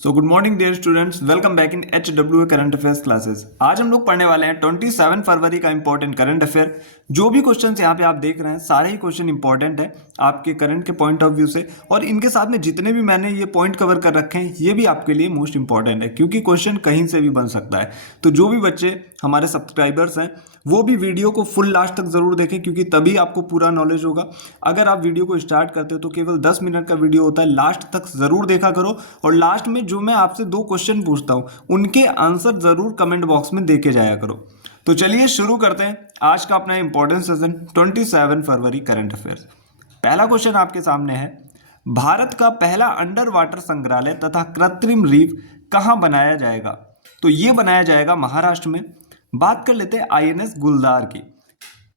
So good morning dear students, welcome back in HW current affairs classes. आज हम लोग पढ़ने वाले हैं 27 फरवरी का इंपॉर्टेंट करंट अफेयर। जो भी क्वेश्चंस यहाँ पे आप देख रहे हैं सारे ही क्वेश्चन इंपॉर्टेंट है आपके करंट के पॉइंट ऑफ व्यू से, और इनके साथ में जितने भी मैंने ये पॉइंट कवर कर रखे हैं ये भी आपके लिए मोस्ट इंपॉर्टेंट है, क्योंकि क्वेश्चन कहीं से भी बन सकता है। तो जो भी बच्चे हमारे सब्सक्राइबर्स हैं वो भी वीडियो को फुल लास्ट तक जरूर देखें, क्योंकि तभी आपको पूरा नॉलेज होगा। अगर आप वीडियो को स्टार्ट करते हो तो केवल 10 मिनट का वीडियो होता है, लास्ट तक जरूर देखा करो। और लास्ट में जो मैं आपसे 2 क्वेश्चन पूछता हूं उनके आंसर जरूर कमेंट बॉक्स में देके जाया करो। तो चलिए शुरू करते हैं आज का अपना इंपॉर्टेंट सेशन 27 फरवरी करंट अफेयर्स। पहला क्वेश्चन आपके सामने है, भारत का पहला अंडर वाटर संग्रहालय तथा कृत्रिम रीफ कहां बनाया जाएगा? तो ये बनाया जाएगा महाराष्ट्र में। बात कर लेते हैं INS गुलदार की।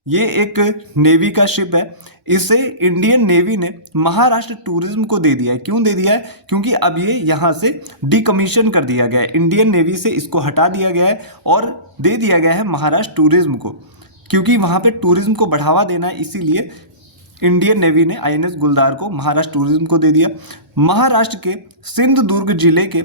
ये एक नेवी का शिप है, इसे इंडियन नेवी ने महाराष्ट्र टूरिज्म को दे दिया है। क्यों दे दिया है? क्योंकि अब ये यहाँ से डिकमीशन कर दिया गया है, इंडियन नेवी से इसको हटा दिया गया है और दे दिया गया है महाराष्ट्र टूरिज्म को, क्योंकि वहाँ पे टूरिज्म को बढ़ावा देना है। इसीलिए इंडियन नेवी ने INS गुलदार को महाराष्ट्र टूरिज्म को दे दिया। महाराष्ट्र के सिंधुदुर्ग जिले के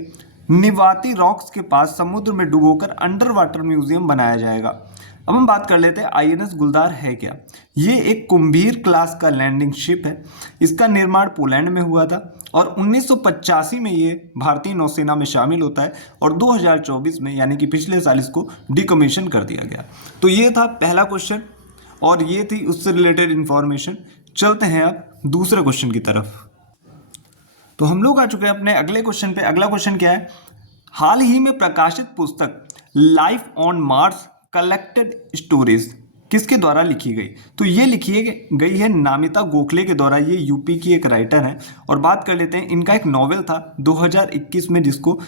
निवाती रॉक्स के पास समुद्र में डुबोकर अंडर वाटर म्यूजियम बनाया जाएगा। अब हम बात कर लेते हैं INS गुलदार है क्या। ये एक कुंभीर क्लास का लैंडिंग शिप है। इसका निर्माण पोलैंड में हुआ था और 1985 में ये भारतीय नौसेना में शामिल होता है और 2024 में यानी कि पिछले साल इसको डिकमीशन कर दिया गया। तो ये था पहला क्वेश्चन और ये थी उससे रिलेटेड इंफॉर्मेशन। चलते हैं अब दूसरे क्वेश्चन की तरफ। तो हम लोग आ चुके हैं अपने अगले क्वेश्चन पे। अगला क्वेश्चन क्या है, हाल ही में प्रकाशित पुस्तक life on Mars collected stories किसके द्वारा लिखी गई? तो ये लिखी गई है नामिता गोखले के द्वारा। ये यूपी की एक राइटर है। और बात कर लेते हैं, इनका एक नॉवेल था 2021 में जिसको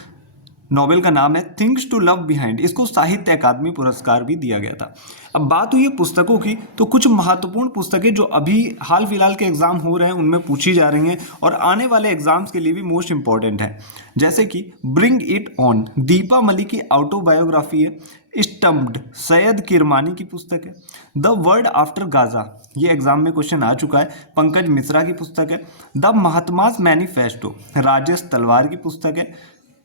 नॉवेल का नाम है थिंग्स टू लव बिहाइंड। इसको साहित्य अकादमी पुरस्कार भी दिया गया था। अब बात हुई है पुस्तकों की, तो कुछ महत्वपूर्ण पुस्तकें जो अभी हाल फिलहाल के एग्जाम हो रहे हैं उनमें पूछी जा रही हैं और आने वाले एग्जाम्स के लिए भी मोस्ट इंपॉर्टेंट है, जैसे कि bring it on Deepa Malik की ऑटोबायोग्राफी है। स्टम्प्ड सैयद किरमानी की पुस्तक है। द वर्ल्ड आफ्टर गाजा, ये एग्जाम में क्वेश्चन आ चुका है, पंकज मिश्रा की पुस्तक है। द महात्मास मैनिफेस्टो राजेश तलवार की पुस्तक है।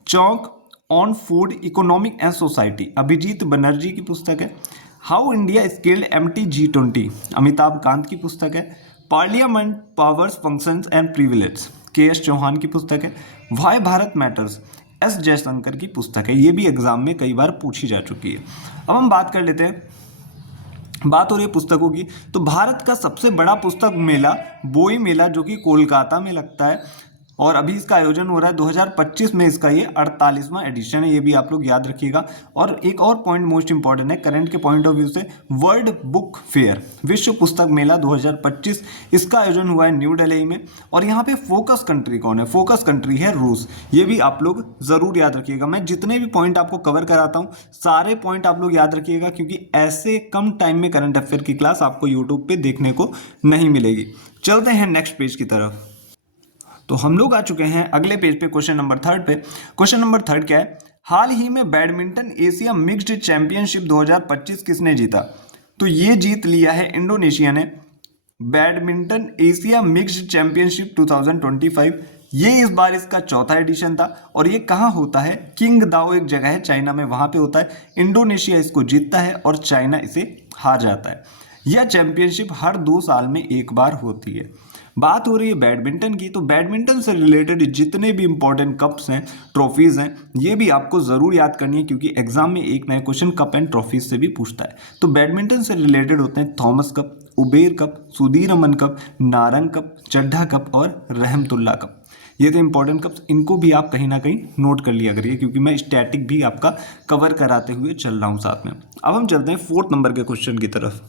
चौक on food economic and society Abhijit Banerjee की पुस्तक है। How India scaled MTG20 Amitabh Kant की पुस्तक है। Parliament powers functions and privilege KS Chauhan की पुस्तक है। Why Bharat matters S Jaishankar की पुस्तक है। ये भी एग्जाम में कई बार पूछी जा चुकी है। अब हम बात कर लेते हैं, बात हो रही है पुस्तकों की, तो भारत का सबसे बड़ा पुस्तक मेला बोई मेला जो कि कोलकाता में लगता है और अभी इसका आयोजन हो रहा है 2025 में। इसका ये 48वां एडिशन है, ये भी आप लोग याद रखिएगा। और एक और पॉइंट मोस्ट इंपॉर्टेंट है करंट के पॉइंट ऑफ व्यू से, वर्ल्ड बुक फेयर विश्व पुस्तक मेला 2025, इसका आयोजन हुआ है न्यू दिल्ली में। और यहाँ पे फोकस कंट्री कौन है? फोकस कंट्री है रूस। ये भी आप लोग जरूर याद रखिएगा। मैं जितने भी पॉइंट आपको कवर कराता हूँ सारे पॉइंट आप लोग याद रखिएगा, क्योंकि ऐसे कम टाइम में करंट अफेयर की क्लास आपको यूट्यूब पे देखने को नहीं मिलेगी। चलते हैं नेक्स्ट पेज की तरफ। तो हम लोग आ चुके हैं अगले पेज पे, क्वेश्चन नंबर 3 पे। क्वेश्चन नंबर 3 क्या है, हाल ही में बैडमिंटन एशिया मिक्स्ड चैंपियनशिप 2025 किसने जीता? तो ये जीत लिया है इंडोनेशिया ने। बैडमिंटन एशिया मिक्स्ड चैंपियनशिप 2025, ये इस बार इसका चौथा एडिशन था और ये कहाँ होता है? किंग दाओ एक जगह है चाइना में, वहाँ पे होता है। इंडोनेशिया इसको जीतता है और चाइना इसे हार जाता है। यह चैंपियनशिप हर 2 साल में एक बार होती है। बात हो रही है बैडमिंटन की, तो बैडमिंटन से रिलेटेड जितने भी इंपॉर्टेंट कप्स हैं, ट्रॉफीज़ हैं, ये भी आपको ज़रूर याद करनी है, क्योंकि एग्जाम में एक नया क्वेश्चन कप एंड ट्रॉफीज से भी पूछता है। तो बैडमिंटन से रिलेटेड होते हैं Thomas cup, Uber cup, Sudhir Aman cup, Narang cup, Chadha cup और रहमतुल्ला कप। ये थे इंपॉर्टेंट कप्स, इनको भी आप कहीं ना कहीं नोट कर लिया करिए, क्योंकि मैं स्टैटिक भी आपका कवर कराते हुए चल रहा हूँ साथ में। अब हम चलते हैं 4th नंबर के क्वेश्चन की तरफ।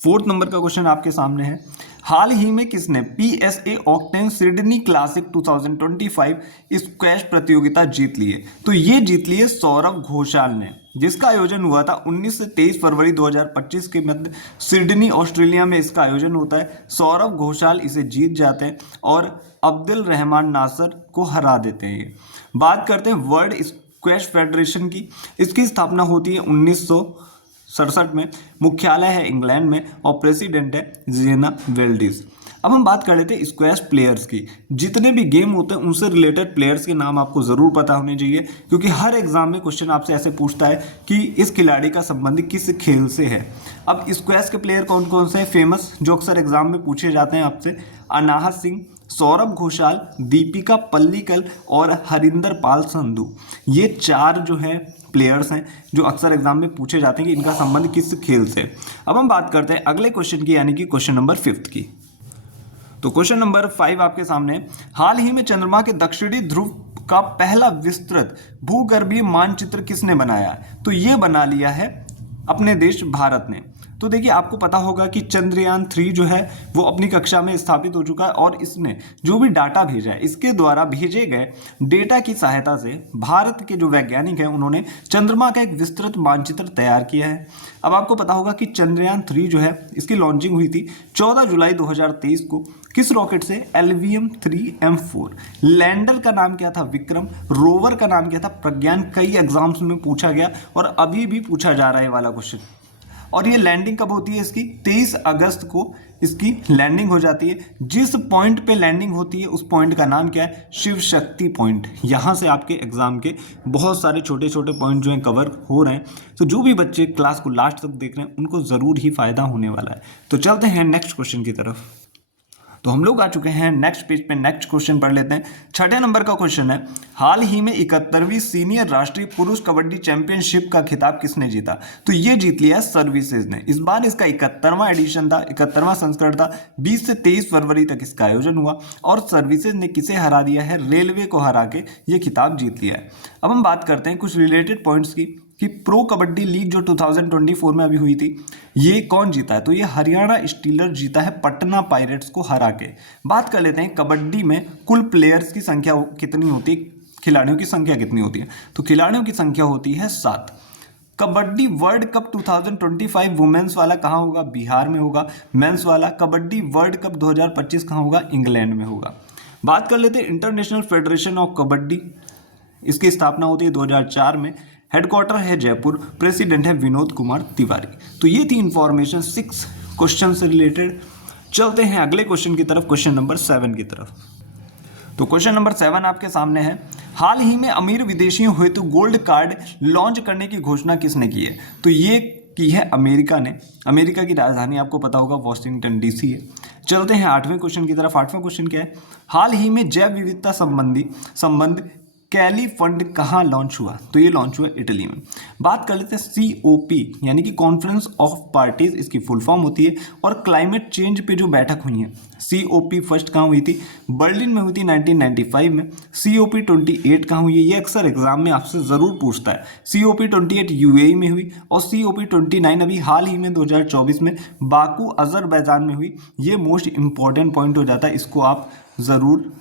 4th नंबर का क्वेश्चन आपके सामने है, हाल ही में किसने PSA octane Sydney classic 2025 squash प्रतियोगिता जीत ली है? तो ये जीत ली है सौरव घोषाल ने, जिसका आयोजन हुआ था 19 से 23 फरवरी 2025 के मध्य सिडनी ऑस्ट्रेलिया में इसका आयोजन होता है। सौरभ घोषाल इसे जीत जाते हैं और अब्दुल रहमान नासर को हरा देते हैं। बात करते हैं वर्ल्ड स्क्वैश फेडरेशन की। इसकी स्थापना होती है 1967 में, मुख्यालय है इंग्लैंड में और प्रेसिडेंट है जेना वेल्डिस। अब हम बात कर लेते हैं स्क्वैश प्लेयर्स की। जितने भी गेम होते हैं उनसे रिलेटेड प्लेयर्स के नाम आपको ज़रूर पता होने चाहिए, क्योंकि हर एग्जाम में क्वेश्चन आपसे ऐसे पूछता है कि इस खिलाड़ी का संबंध किस खेल से है। अब स्क्वैश के प्लेयर कौन कौन से हैं फेमस, जो अक्सर एग्जाम में पूछे जाते हैं आपसे? अनाहत सिंह, सौरभ घोषाल, दीपिका पल्लिकल और हरिंदर पाल संधू। ये 4 जो हैं प्लेयर्स हैं जो अक्सर एग्जाम में पूछे जाते हैं कि इनका संबंध किस खेल से। अब हम बात करते हैं अगले क्वेश्चन की, यानी कि क्वेश्चन नंबर 5 की। तो क्वेश्चन नंबर 5 आपके सामने, हाल ही में चंद्रमा के दक्षिणी ध्रुव का पहला विस्तृत भूगर्भीय मानचित्र किसने बनाया? तो ये बना लिया है अपने देश भारत ने। तो देखिए, आपको पता होगा कि चंद्रयान 3 जो है वो अपनी कक्षा में स्थापित हो चुका है, और इसने जो भी डाटा भेजा है, इसके द्वारा भेजे गए डेटा की सहायता से भारत के जो वैज्ञानिक हैं उन्होंने चंद्रमा का एक विस्तृत मानचित्र तैयार किया है। अब आपको पता होगा कि चंद्रयान 3 जो है इसकी लॉन्चिंग हुई थी 14 जुलाई 2023 को। किस रॉकेट से? LVM-3M4। लैंडर का नाम क्या था? विक्रम। रोवर का नाम क्या था? प्रज्ञान। कई एग्जाम्स में पूछा गया और अभी भी पूछा जा रहा है ये वाला क्वेश्चन। और ये लैंडिंग कब होती है इसकी? 23 अगस्त को इसकी लैंडिंग हो जाती है। जिस पॉइंट पे लैंडिंग होती है उस पॉइंट का नाम क्या है? शिव शक्ति पॉइंट। यहाँ से आपके एग्जाम के बहुत सारे छोटे छोटे पॉइंट जो हैं कवर हो रहे हैं। तो जो भी बच्चे क्लास को लास्ट तक देख रहे हैं उनको ज़रूर ही फायदा होने वाला है। तो चलते हैं नेक्स्ट क्वेश्चन की तरफ। तो हम लोग आ चुके हैं नेक्स्ट पेज पे। नेक्स्ट क्वेश्चन पढ़ लेते हैं। 6ठे नंबर का क्वेश्चन है, हाल ही में 71वीं सीनियर राष्ट्रीय पुरुष कबड्डी चैंपियनशिप का खिताब किसने जीता? तो ये जीत लिया सर्विसेज ने। इस बार इसका 71वां एडिशन था, 71वां संस्करण था। 20 से 23 फरवरी तक इसका आयोजन हुआ और सर्विसेज ने किसे हरा दिया है? रेलवे को हरा के ये खिताब जीत लिया है। अब हम बात करते हैं कुछ रिलेटेड पॉइंट्स की कि प्रो कबड्डी लीग जो 2024 में अभी हुई थी, ये कौन जीता है? तो ये हरियाणा स्टीलर जीता है पटना पायरेट्स को हरा के। बात कर लेते हैं कबड्डी में कुल प्लेयर्स की संख्या कितनी होती है, खिलाड़ियों की संख्या कितनी होती है? तो खिलाड़ियों की संख्या होती है 7। कबड्डी वर्ल्ड कप 2025 वुमेन्स वाला कहाँ होगा? बिहार में होगा। मेंस वाला कबड्डी वर्ल्ड कप 2025 कहाँ होगा? इंग्लैंड में होगा। बात कर लेते हैं इंटरनेशनल फेडरेशन ऑफ कबड्डी। इसकी स्थापना होती है 2004 में। हेडक्वार्टर है जयपुर। प्रेसिडेंट है विनोद कुमार तिवारी। तो ये थी इंफॉर्मेशन 6 क्वेश्चन से रिलेटेड। चलते हैं अगले क्वेश्चन की तरफ, क्वेश्चन नंबर 7 की तरफ। तो क्वेश्चन नंबर 7 आपके सामने है, हाल ही में अमीर विदेशियों हेतु गोल्ड कार्ड लॉन्च करने की घोषणा किसने की है? तो ये की है अमेरिका ने। अमेरिका की राजधानी आपको पता होगा वाशिंगटन DC है। चलते हैं 8वें क्वेश्चन की तरफ। 8वां क्वेश्चन क्या है, हाल ही में जैव विविधता संबंध कैली फंड कहाँ लॉन्च हुआ? तो ये लॉन्च हुआ इटली में। बात कर लेते हैं COP यानी कि कॉन्फ्रेंस ऑफ पार्टीज, इसकी फुल फॉर्म होती है। और क्लाइमेट चेंज पे जो बैठक हुई है, COP फर्स्ट कहाँ हुई थी? बर्लिन में हुई थी 1995 में। COP 28 कहाँ हुई है? ये अक्सर एग्जाम में आपसे ज़रूर पूछता है। COP 28 UAE में हुई। और COP 29 अभी हाल ही में 2024 में बाकू अजरबैजान में हुई। ये मोस्ट इंपॉर्टेंट पॉइंट हो जाता है, इसको आप ज़रूर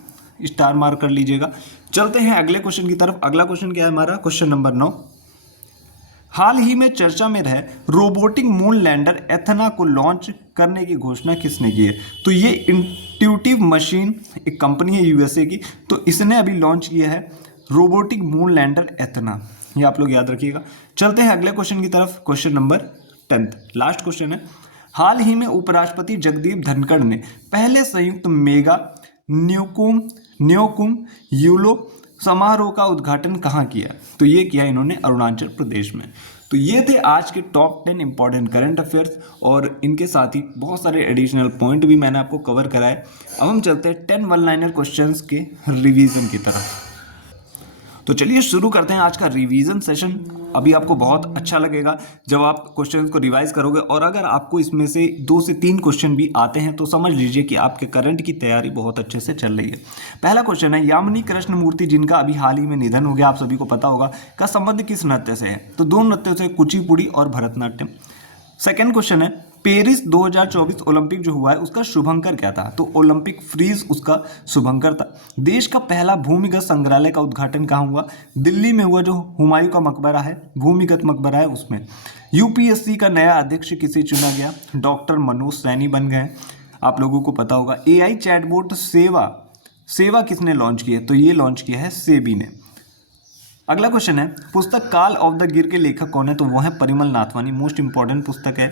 स्टार मार्क कर लीजिएगा। चलते हैं अगले क्वेश्चन की तरफ। अगला क्वेश्चन क्या है हमारा? क्वेश्चन नंबर 9, हाल ही में चर्चा में रहे रोबोटिक मून लैंडर एथना को लॉन्च करने की घोषणा किसने की है? तो ये इंट्यूटिव मशीन एक कंपनी है USA की, तो इसने अभी लॉन्च किया है रोबोटिक मून लैंडर एथना। ये आप लोग याद रखिएगा। चलते हैं अगले क्वेश्चन की तरफ, क्वेश्चन नंबर 10, लास्ट क्वेश्चन है, हाल ही में उपराष्ट्रपति जगदीप धनखड़ ने पहले संयुक्त मेगा न्योकुम यूलो समारोह का उद्घाटन कहाँ किया? तो ये किया इन्होंने अरुणाचल प्रदेश में। तो ये थे आज के टॉप 10 इंपॉर्टेंट करंट अफेयर्स, और इनके साथ ही बहुत सारे एडिशनल पॉइंट भी मैंने आपको कवर कराए। अब हम चलते हैं 10 वन लाइनर क्वेश्चंस के रिवीजन की तरफ। तो चलिए शुरू करते हैं आज का रिवीजन सेशन। अभी आपको बहुत अच्छा लगेगा जब आप क्वेश्चंस को रिवाइज करोगे, और अगर आपको इसमें से 2 से 3 क्वेश्चन भी आते हैं तो समझ लीजिए कि आपके करंट की तैयारी बहुत अच्छे से चल रही है। पहला क्वेश्चन है, यामिनी कृष्णमूर्ति जिनका अभी हाल ही में निधन हो गया, आप सभी को पता होगा, का संबंध किस नृत्य से है? तो 2 नृत्यों से, कुचिपुड़ी और भरतनाट्यम। सेकेंड क्वेश्चन है, पेरिस 2024 ओलंपिक जो हुआ है उसका शुभंकर क्या था? तो ओलंपिक फ्रीज उसका शुभंकर था। देश का पहला भूमिगत संग्रहालय का उद्घाटन कहाँ हुआ? दिल्ली में हुआ, जो हुमायूं का मकबरा है, भूमिगत मकबरा है उसमें। UPSC का नया अध्यक्ष किसे चुना गया? डॉक्टर मनोज सैनी बन गए। आप लोगों को पता होगा। AI चैटबॉट सेवा किसने लॉन्च की है? तो ये लॉन्च किया है सेबी ने। अगला क्वेश्चन है, पुस्तक काल ऑफ द गिर के लेखक कौन है? तो वो है परिमल नाथवानी। मोस्ट इंपॉर्टेंट पुस्तक है।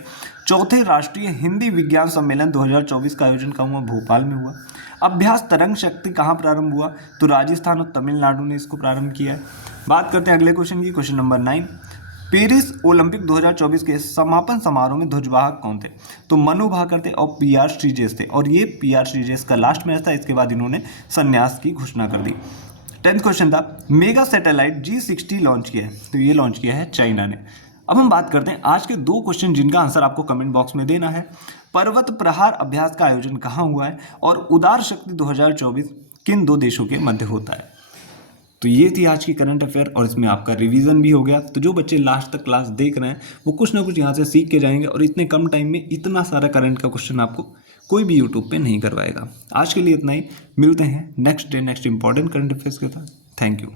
चौथे राष्ट्रीय हिंदी विज्ञान सम्मेलन 2024 का आयोजन कहाँ हुआ? भोपाल में हुआ। अभ्यास तरंग शक्ति कहाँ प्रारंभ हुआ? तो राजस्थान और तमिलनाडु ने इसको प्रारंभ किया है। बात करते हैं अगले क्वेश्चन की, क्वेश्चन नंबर 9। पेरिस ओलंपिक 2024 के समापन समारोह में ध्वजवाहक कौन थे? तो मनु भाकर थे और पीआर श्रीजेश थे, और ये पीआर श्रीजेश का लास्ट मैच था। इसके बाद इन्होंने संन्यास की घोषणा कर दी। 10th क्वेश्चन था, मेगा सैटेलाइट G60 लॉन्च किया है? तो ये लॉन्च किया है चाइना ने। अब हम बात करते हैं आज के 2 क्वेश्चन जिनका आंसर आपको कमेंट बॉक्स में देना है। पर्वत प्रहार अभ्यास का आयोजन कहाँ हुआ है? और उदार शक्ति 2024 किन 2 देशों के मध्य होता है? तो ये थी आज की करंट अफेयर, और इसमें आपका रिवीजन भी हो गया। तो जो बच्चे लास्ट तक क्लास देख रहे हैं वो कुछ ना कुछ यहाँ से सीख के जाएंगे, और इतने कम टाइम में इतना सारा करंट का क्वेश्चन आपको कोई भी यूट्यूब पे नहीं करवाएगा। आज के लिए इतना ही, मिलते हैं next day next important current affairs के साथ। Thank you.